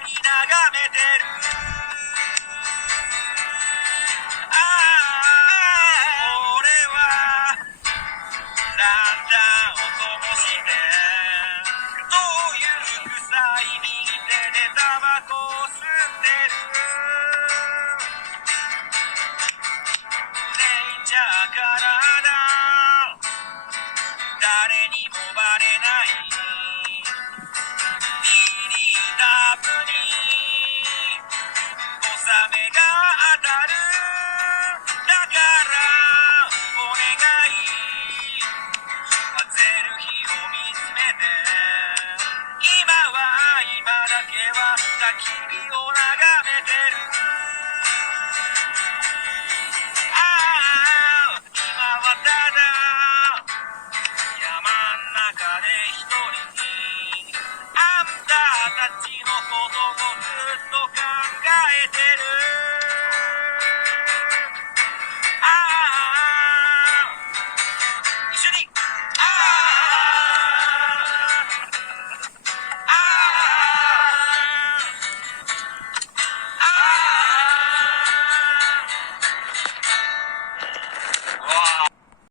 り眺めてる。ああ、俺はだんだん音もしてどういう臭い右手でタバコを吸ってる。ネイチャーからだ、誰にもバレないビリータップに小雨が当たる。だからお願い、焦る日を見つめて、今は今だけは焚き火を眺めてる。ああ、今はただ山ん中で一人、あんたたちのこ